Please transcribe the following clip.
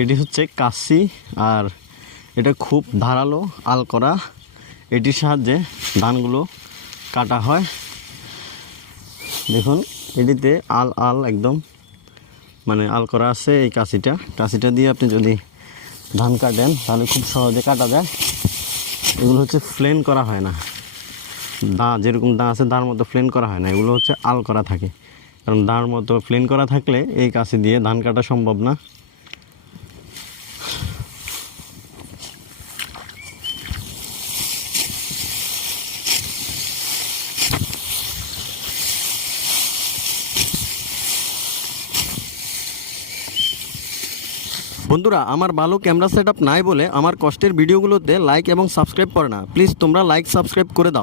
এটি হচ্ছে কাশি আর এটা খুব ধারালো আল করা এটির সাহায্যে ধানগুলো কাটা হয়। দেখুন, এটিতে আল আল একদম মানে আল করা আছে এই কাশিটা। কাশিটা দিয়ে আপনি যদি ধান কাটেন, তাহলে খুব সহজে কাটা যায়। এগুলো হচ্ছে ফ্লেন করা হয় না। দা, যেরকম দা আছে দাঁড় মতো ফ্লেন করা হয় না। এগুলো হচ্ছে আল করা থাকে। কারণ দাঁড় মতো ফ্লেন করা থাকলে এই কাশি দিয়ে ধান কাটা সম্ভব না। বন্ধুরা, আমার ভালো ক্যামেরা সেট নাই বলে আমার কষ্টের ভিডিওগুলোতে লাইক এবং সাবস্ক্রাইব করে না। প্লিজ তোমরা লাইক সাবস্ক্রাইব করে দাও।